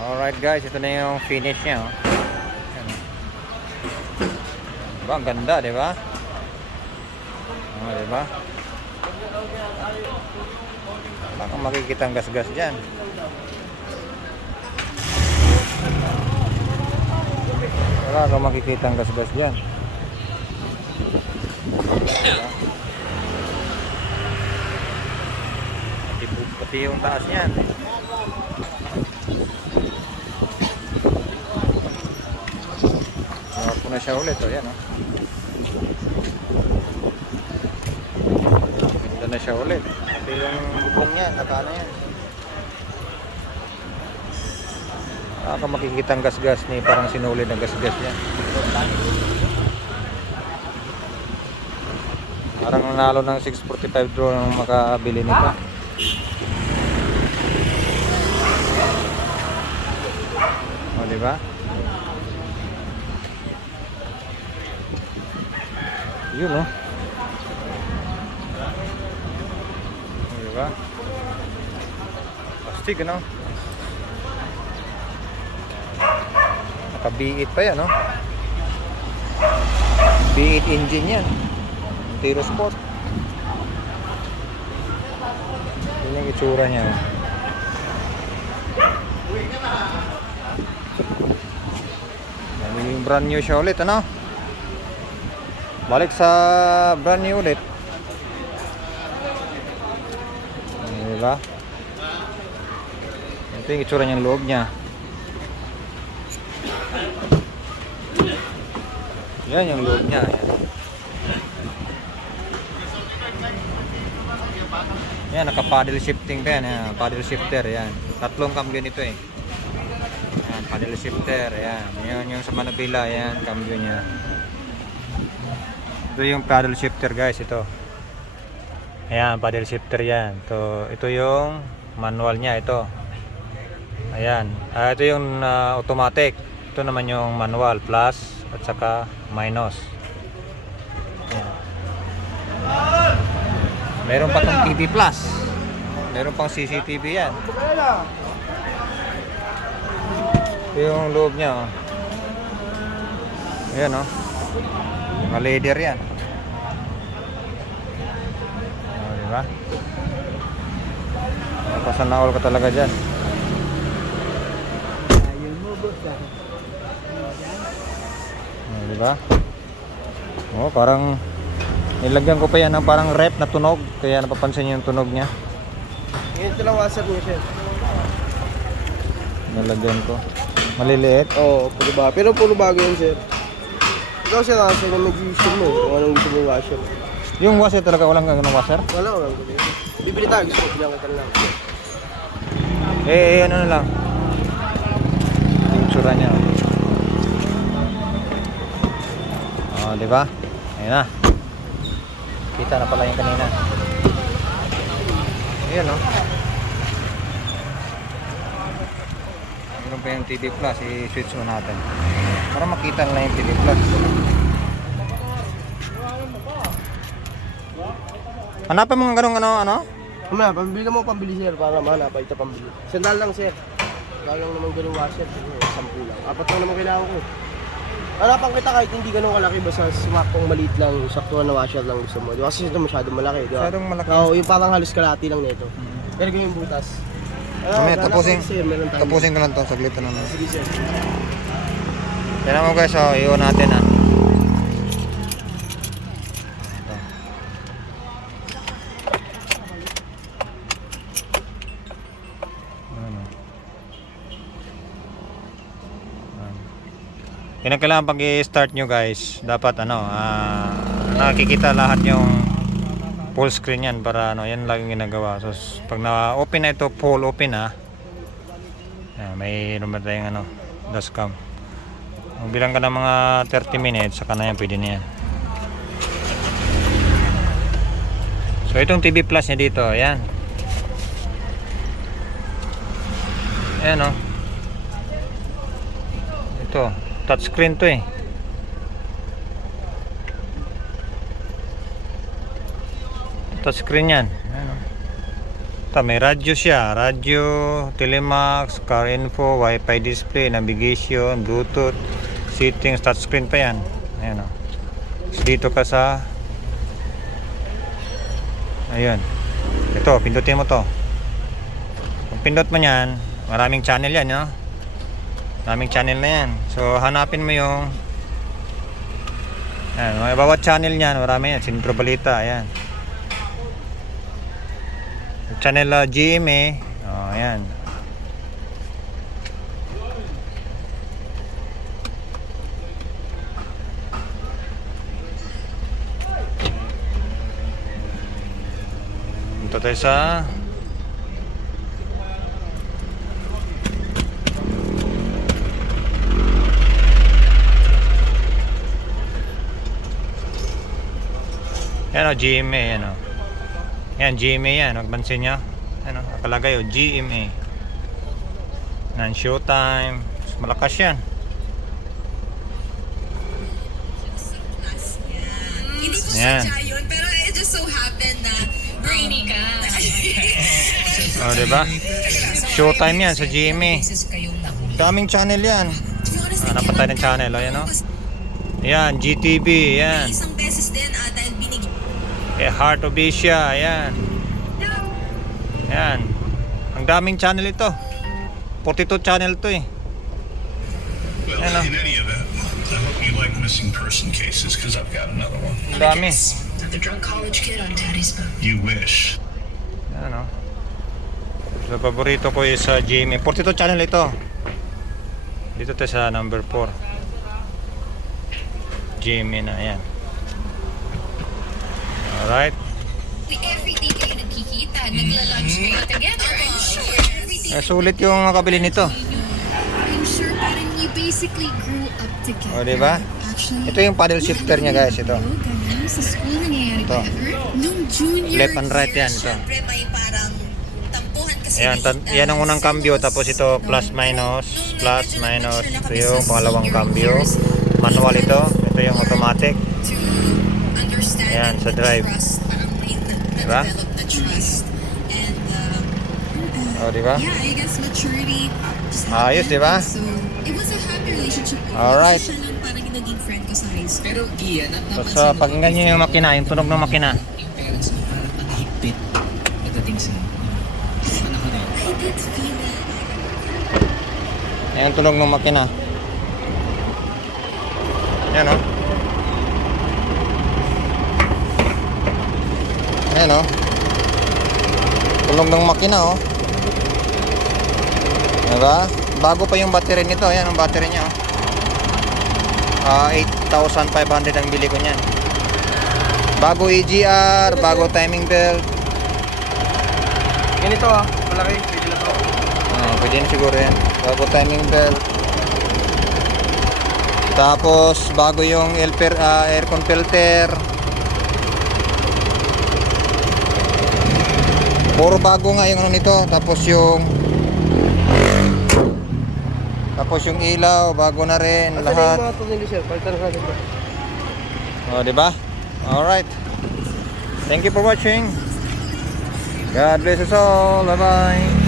Alright guys, ito na yung finish niya. Oh. Ayan, oh. Diba? Ang ganda, diba? Oh, diba? Wala kang makikita ang gas-gas dyan. Wala kang makikita ang gas-gas dyan. Diba? Pati yung taas niyan. Ako na siya ulit, oh, yan, oh. Ganda na siya ulit. Pati yung bubong niya, nakana yan. Baka makikita ang gas-gas ni parang sinuli na gas-gas yan. Parang nanalo ng 645 draw ng makabili nito. O, diba? Yun, oh. Diba? Plastic, ano? Naka B8 pa yan, oh. B8 engine yan. Tiro Sport. Yun yung itsura niya, oh. Yung brand new siya ulit, ano? Balik sa brand new ulit. Diba? Ito yung itsura niyang loob niya. Yan yung loob niya. Yan, naka-paddle shifting pa yan. Paddle shifter, yan. Tatlong cambio nito eh. Yan, paddle shifter, yan. Yan yung sa manubila, yan, cambio niya. Ito yung paddle shifter guys, ito. Ayan, paddle shifter yan. Ito yung manual niya, ito. Ayan. Ito yung automatic. Ito naman yung manual, plus at saka minus. Ayan. Meron pa tong TV plus. Meron pang CCTV yan. Ito yung loob niya, oh. Ayan, oh. Leather yan. Oh, diba? Pasan na all ka talaga dyan. Oh, diba? Oh, parang nilagyan ko pa yan ng parang rep na tunog. Kaya napapansin niyo yung tunog niya. Ito lang WhatsApp niya, sir. Nilagyan ko. Maliliit. Oo, puro bago. Pero puro bago yun, sir. Ikaw sir, kasi na mag-use mo kung anong gusto mong washer. Yung washer talaga, walang ganun washer? Wala, walang gusto. Bibili tayo, gusto ko bilang kita lang. Ano na lang. Yung tsura niya. Oh, di ba? Ayun na. Kita na pala yung kanina. Ayun, oh. Meron pa yung TV Plus, i-switch mo natin. Para makita na yung TV Plus. Hanapin mo ng ganong ano? Mamaya, pambili mo pambili, sir, para mahanap ito pambili. Sandal lang, sir. Sandal lang naman ganung washer, 10 lang. 4 lang naman kailangan ko. Hanapan kita kahit hindi ganun kalaki, basta sumaktong maliit lang, saktuhan na washer lang gusto mo. Di ba? Kasi ito masyadong malaki, di ba? Masyadong malaki. Oo, yung parang halos kalahati lang nito. Pero yung butas. Mamaya, tapusin ko lang to, saglit na naman. Sige, sir. Yan mo guys, oh, i-on natin, ah. Ito. Ano? Yan ang kailangan pag i-start nyo guys, dapat nakikita lahat yung full screen yan para yan laging ginagawa. So pag na-open na ito, full open yan, may number tayong dashcam. Bilang ka ng mga 30 minutes, saka na yan, pwede na yan. So itong TV Plus niya dito, ayan. Ayan, oh. Ito, touchscreen to eh. Touchscreen yan. Ayan, oh. Ito, may radyo siya. Radyo, Telemax, car info, wifi display, navigation, bluetooth, settings, touchscreen pa yan. Ayan o. Dito ka sa... Ayun. Ito, pindutin mo to. Kung pindot mo yan, maraming channel yan, no? Maraming channel na yan. So, hanapin mo yung... Ayan, may bawat channel niyan, marami yan. Sentro Balita, ayan. Channel GMA. Oh, ayan. Dito tayo sa yan o, GMA, yan o. Yan, GMA yan, magbansin nyo. Yan o, nakalagay o, GMA. Yan, Showtime. Malakas yan. Hindi ko Yan. sadya yun, pero it just so happened na brainy ka. O, diba? Showtime yan sa GMA. Daming channel yan. Hanapan tayo ng channel, o, yan o. Yan, GTV, yan. Isang beses din dahil binigyan. Heart of Asia, yan. Yan. Ang daming channel ito. 42 channel to eh. Well, Hello. in any event, I hope you like missing person cases because I've got another one. Ang dami. Another drunk college kid on Daddy's boat. You wish. Yan o. So, paborito ko is sa GMA. 42 channel ito. Dito tayo sa number 4. GMA na, yan. Alright. Everyday kayo nagkikita, nagla-lunch kayo together. I'm sure everything. Sulit yung makabili nito. I'm sure parang you basically grew up together. O, diba? Actually, Ito yung paddle shifter niya, guys. Ito. ganun sa school nangyayari Ito. ba ever? Nung junior Left and right year, yan, ito. syempre may parang tampuhan kasi. Ayan, yan ang unang cambio. Tapos ito, plus minus. Plus minus. Ito yung pangalawang cambio. Manual ito. Ito yung automatic. To understand Ayan, sa drive. trust, parang may Diba? na-develop na trust. And O, diba? yeah, I guess maturity just Ayos, happened. diba? So, it was a happy relationship. Alright. Siya lang parang naging friend ko sa high school. Pero Gia, Tapos pakinggan nyo yung makina, yung tunog ng makina. yung parents mo parang ang higpit pagdating sa panahon na yun. I did feel it. Ayan yung tunog ng makina. Yan o. Ayan o. Tunog ng makina o. Diba? Bago pa yung battery nito. Ayan ang battery niya o. 8,500 ang bili ko niyan. Bago EGR, bago timing belt. Ganito malaki. Pwede na to. Pwede na siguro yan. Bago timing belt. Tapos bago yung aircon filter. Puro bago nga yung ano nito. Tapos yung ilaw bago na rin Asan lahat. yung mga tornilyo, sir? Palitan na natin ba? Oh, di ba? All right. Thank you for watching. God bless us all. Bye-bye.